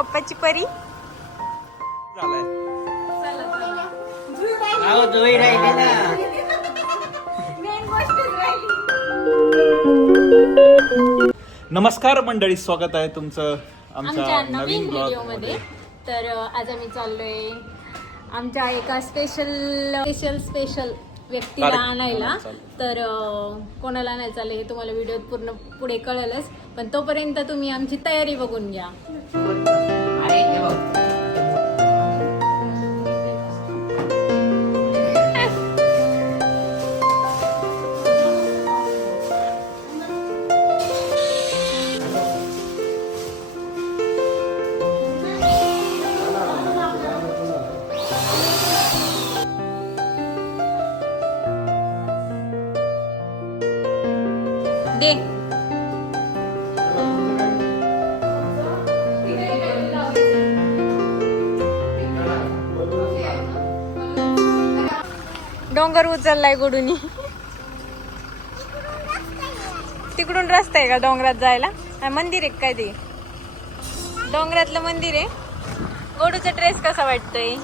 पप्पाची परी. नमस्कार मंडळी, स्वागत आहे तुमचं आमच्या नवीन व्हिडिओ मध्ये. तर आज आम्ही चाललोय आमच्या एका स्पेशल व्यक्तीला आणायला. तर कोणाला आणायला चाललंय हे तुम्हाला व्हिडिओत पूर्ण पुढे कळेलच, पण तोपर्यंत तुम्ही आमची तयारी बघून घ्या. दे डोंगर उचललाय गोडूनी. तिकडून रस्ता आहे का डोंगरात जायला? मंदिर आहे काय ते? डोंगरातलं मंदिर आहे. गोडूचा ड्रेस कसा वाटतोय?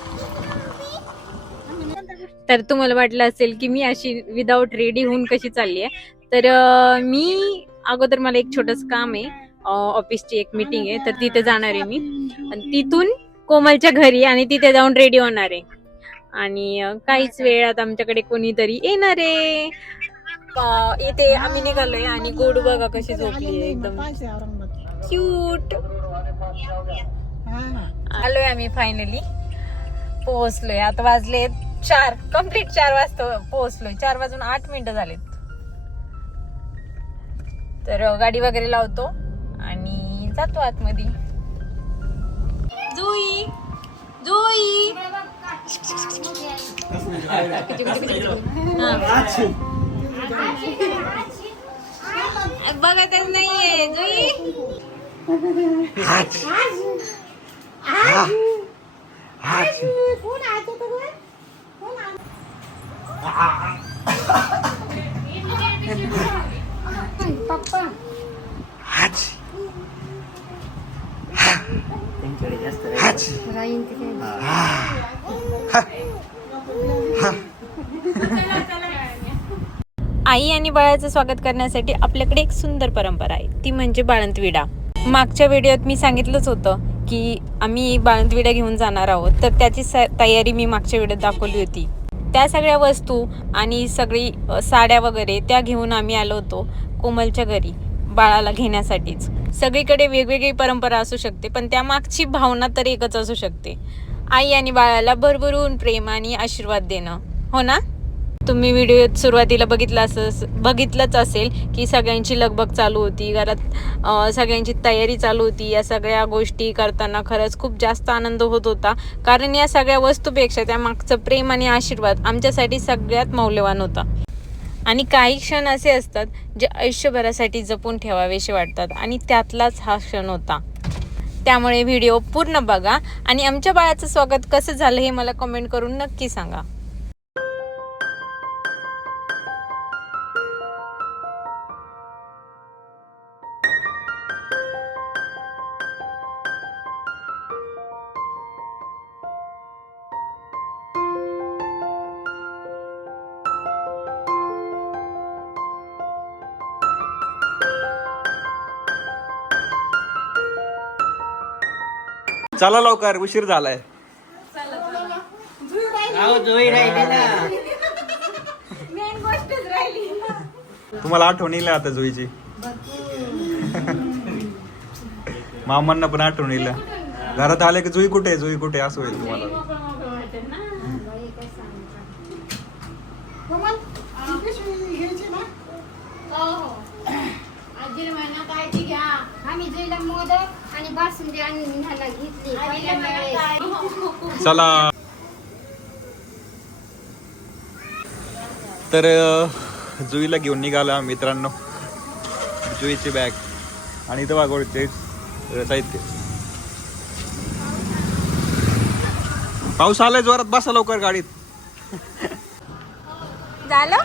तर तुम्हाला वाटलं असेल की मी अशी विदाऊट रेडी होऊन कशी चालली आहे. तर मी अगोदर मला एक छोटस काम आहे, ऑफिसची एक मीटिंग आहे, तर तिथे जाणार आहे मी. आणि तिथून कोमलच्या घरी आणि तिथे जाऊन रेडी होणार आहे. आणि काहीच वेळात आमच्याकडे कोणीतरी येणार आहे. इथे आम्ही निघालोय आणि गोडू बघा कशी झोपली आहे, एकदम क्यूट. आलोय आम्ही, फायनली पोहोचलोय. आता वाजले 4, कम्प्लीट 4 वाजता पोहोचलोय. 4 वाजून 8 मिनिटं झालेत. तर गाडी वगैरे लावतो आणि जातो आतमध्ये. जुई जुई बघतच नाहीये जुई. पप्पा आई आणि बाळाचं स्वागत करण्यासाठी आपल्याकडे एक सुंदर परंपरा आहे, ती म्हणजे बाळंतविडा. मागच्या व्हिडिओत मी सांगितलंच होतं की आम्ही बाळंतविडा घेऊन जाणार आहोत, तर त्याची तयारी मी मागच्या व्हिडिओत दाखवली होती. त्या सगळ्या वस्तू आणि सगळी साड्या वगैरे त्या घेऊन आम्ही आलो होतो कोमलच्या घरी बाळाला घेण्यासाठीच. सगळीकडे वेगवेगळी परंपरा असू शकते, पण त्यामागची भावना तर एकच असू शकते, आई आणि बाळाला भरभरून प्रेम आणि आशीर्वाद देणं, हो ना? तुम्ही व्हिडिओ सुरुवातीला बघितलंच असेल की सगळ्यांची लगबग चालू होती घरात, सगळ्यांची तयारी चालू होती. या सगळ्या गोष्टी करताना खरंच खूप जास्त आनंद होत होता, कारण या सगळ्या वस्तूपेक्षा त्या मागचं प्रेम आणि आशीर्वाद आमच्यासाठी सगळ्यात मौल्यवान होता. आणि काही क्षण असे असतात जे आयुष्यभरासाठी जपून ठेवावेसे वाटतात, आणि त्यातलाच हा क्षण होता. त्यामुळे व्हिडिओ पूर्ण बघा आणि आमच्या बाळाचं स्वागत कसं झालं हे मला कमेंट करून नक्की सांगा. चला लवकर, उशीर झालाय. तुम्हाला आठवण येईल आता जुईची. मामांना पण आठवण येईल. घरात आले की जुई कुठे जुई कुठे असं होईल तुम्हाला. चला तर जुईला घेऊन निघाला मित्रांनो. जुईची बॅग आणि इथं वाघोळचे साहित्य. पाऊस आलाय जोरात, बसा लवकर गाडीत. झालं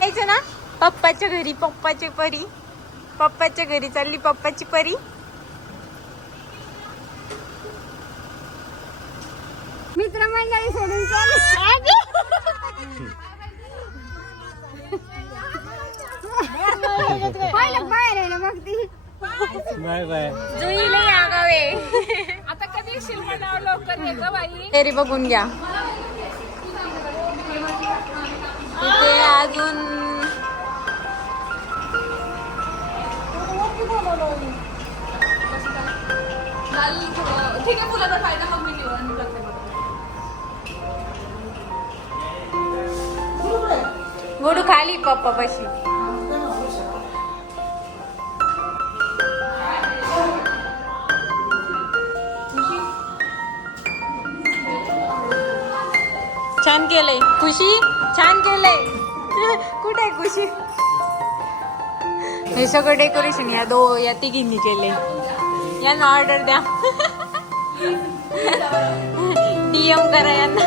यायचं ना पप्पाच्या घरी, पप्पाची परी. पप्पाच्या घरी चालली पप्पाची परी. मित्रमंडळी सोडून चालली. पाहिलं बाहेर आहे ना मग ती. Bye bye. जुईला या गावे. आता कधी येशील म्हणावं लवकर ये ग बाई. फेरी बघून घ्या. इथे अजून ठीक आहे तुला तर फायदा मग मी निवडून करते. गोडू खाली पप्पा पाशी. छान केलंय खुशी. छान केलंय. कुठे आहे खुशी. हे सगळं डेकोरेशन या तिघींनी केले. यांना ऑर्डर द्या. DM करा यांना.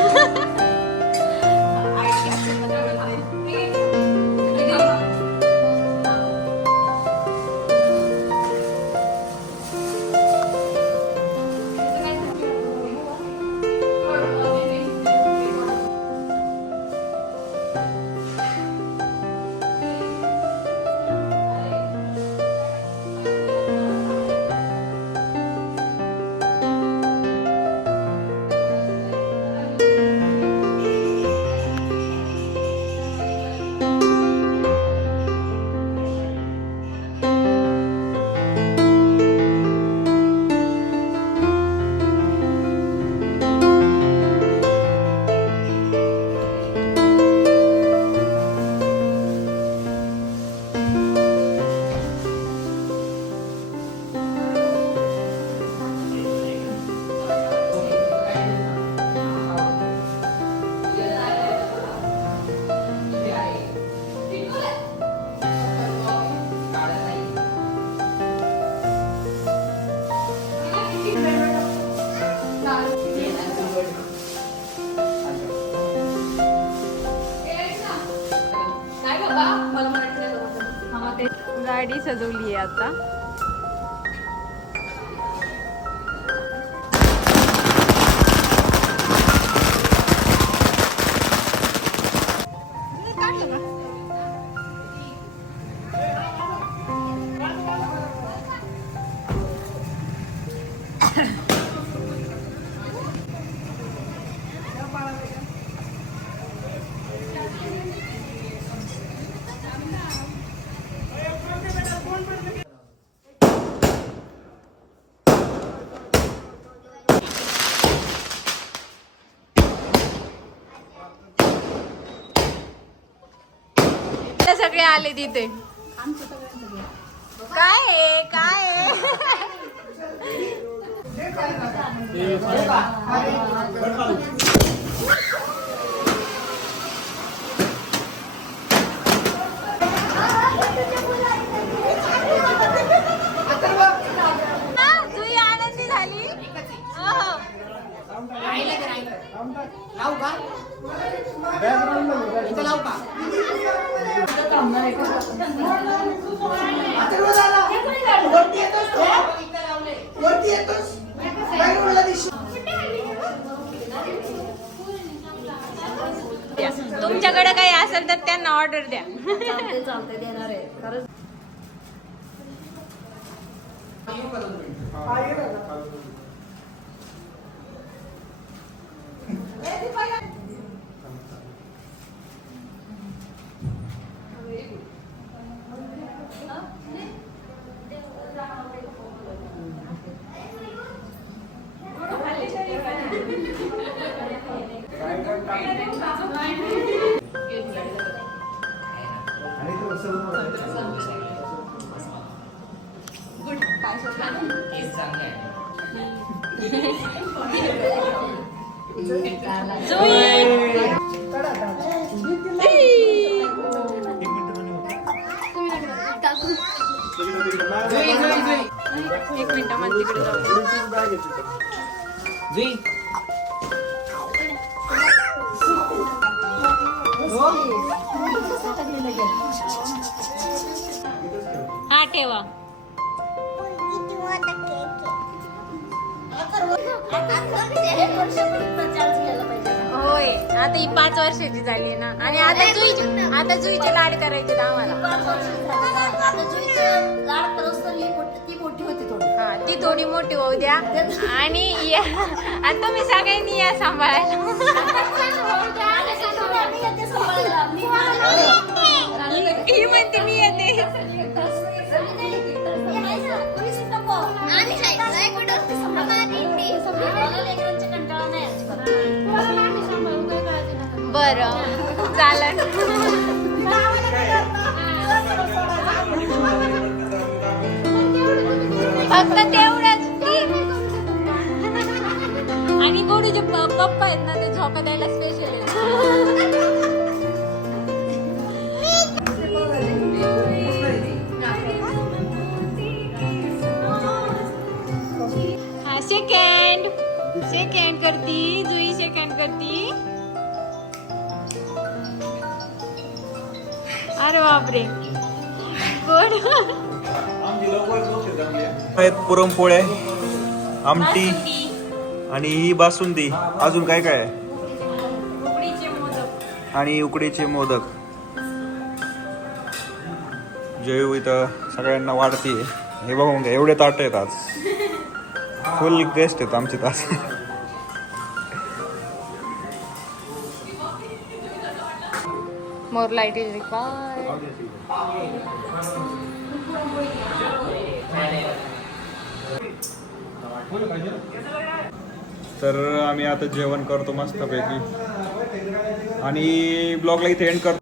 गाडी सजवली आहे आता. सगळे आले तिथे. काय आहे काय जुई आनंदी झाली. लावू का? इथं लावू का? वरती येतोस तो? वरती येतोस? काय बोलला दिसू? तुमच्याकडे काही असेल तर त्यांना ऑर्डर द्या. चालते देणार आहे खरंच. एक मिनिट मला तिकडे जाऊ. हा हा ठेवा. होय आता ही 5 वर्षाची झाली ना आणि आता जुईचे लाड करायचे आम्हाला. हा ती थोडी मोठी होऊ द्या आणि तुम्ही सगळ्यांनी या सांभाळायला. ही म्हणते मी येते. बरं चालेल. फक्त तेवढंच आणि गोडीचे पप्पा आहेत ना ते झोका द्यायला स्पेशल हा. सेकंड करती जुई, सेकंड करती. अरे बापरे गोड. आहेत पुरणपोळ्या, आमटी आणि ही बासुंदी. अजून काय काय आहे? उकडीचे मोदक आणि उकडीचे मोदक. जयू इथं सगळ्यांना वाढते. हे बघून घ्या एवढे ताट आहेत आज. फुल गेस्ट आहेत आमचे तास. More light is required. तर आम्ही आता जेवण करतो मस्तपैकी आणि ब्लॉगला इथे एंड करतो.